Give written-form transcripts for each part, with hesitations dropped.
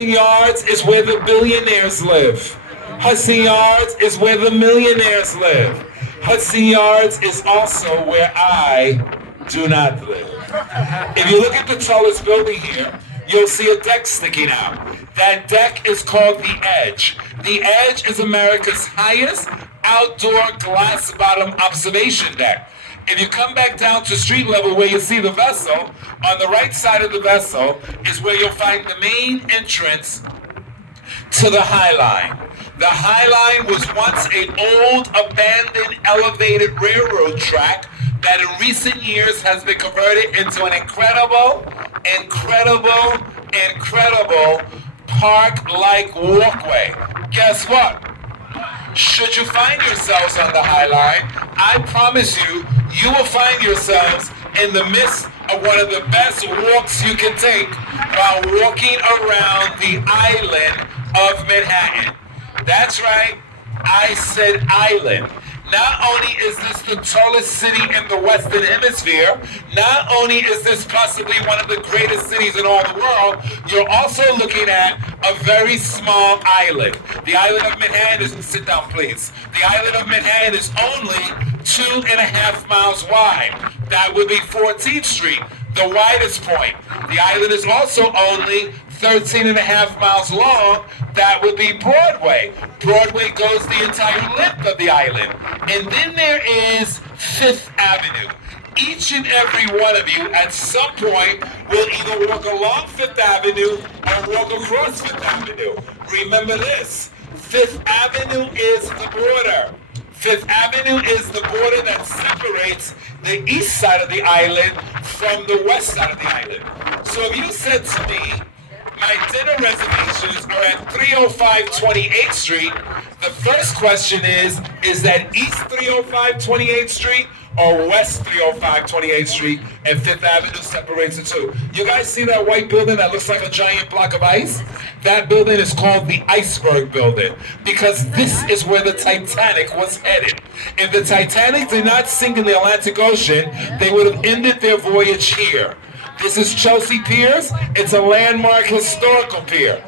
Yards is where the billionaires live. Hudson Yards is where the millionaires live. Hudson Yards is also where I do not live. If you look at the tallest building here, you'll see a deck sticking out. That deck is called the Edge. The Edge is America's highest outdoor glass bottom observation deck. If you come back down to street level where you see the vessel, on the right side of the vessel is where you'll find the main entrance to the High Line. The High Line was once an old, abandoned, elevated railroad track that in recent years has been converted into an incredible park-like walkway. Guess what? Should you find yourselves on the High Line, I promise you, you will find yourselves in the midst of one of the best walks you can take while walking around the island of Manhattan. That's right, I said island. Not only is this the tallest city in the Western Hemisphere, not only is this possibly one of the greatest cities in all the world, you're also looking at a very small island. The island of Manhattan is, sit down please, the island of Manhattan is only 2.5 miles wide. That would be 14th Street, the widest point. The island is also only 13.5 miles long. That would be Broadway. Broadway goes the entire length of the island. And then there is Fifth Avenue. Each and every one of you at some point will either walk along Fifth Avenue or walk across Fifth Avenue. Remember this, Fifth Avenue is the border. Fifth Avenue is the border that separates the east side of the island from the west side of the island. So if you said to me, my dinner reservations are at 305 28th Street, the first question is that East 305 28th Street or West 305 28th Street, and Fifth Avenue separates the two? You guys see that white building that looks like a giant block of ice? That building is called the Iceberg Building because this is where the Titanic was headed. If the Titanic did not sink in the Atlantic Ocean, they would have ended their voyage here. This is Chelsea Piers. It's a landmark historical pier.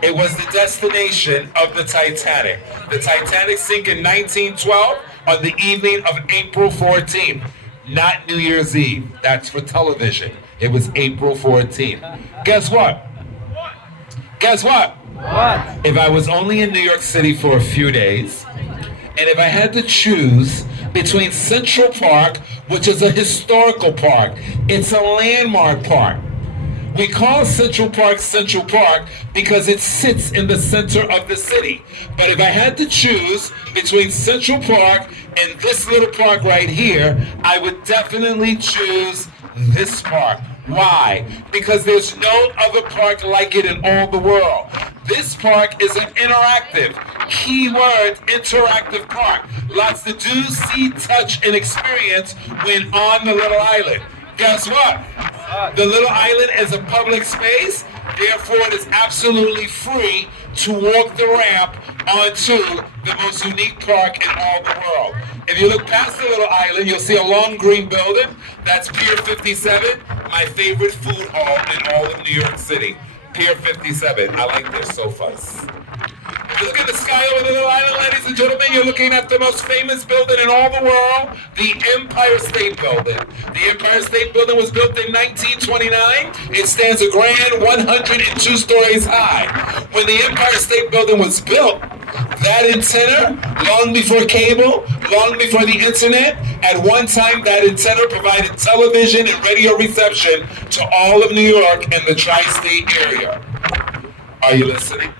It was the destination of the Titanic. The Titanic sank in 1912 on the evening of April 14th, not New Year's Eve. That's for television. It was April 14th. Guess what? Guess what? What? If I was only in New York City for a few days, and if I had to choose between Central Park, which is a historical park, it's a landmark park. We call Central Park because it sits in the center of the city. But if I had to choose between Central Park and this little park right here, I would definitely choose this park. Why? Because there's no other park like it in all the world. This park is an interactive, keyword interactive park. Lots to do, see, touch, and experience when on the little island. Guess what? The little island is a public space, therefore it is absolutely free to walk the ramp onto the most unique park in all the world. If you look past the little island, you'll see a long green building. That's Pier 57, my favorite food hall in all of New York City. Pier 57. I like their sofas. If you look at the sky over the little island, ladies and gentlemen, you're looking at the most famous building in all the world, the Empire State Building. The Empire State Building was built in 1929. It stands a grand 102 stories high. When the Empire State Building was built, that antenna, long before cable, long before the internet, at one time that antenna provided television and radio reception to all of New York and the tri-state area. Are you listening?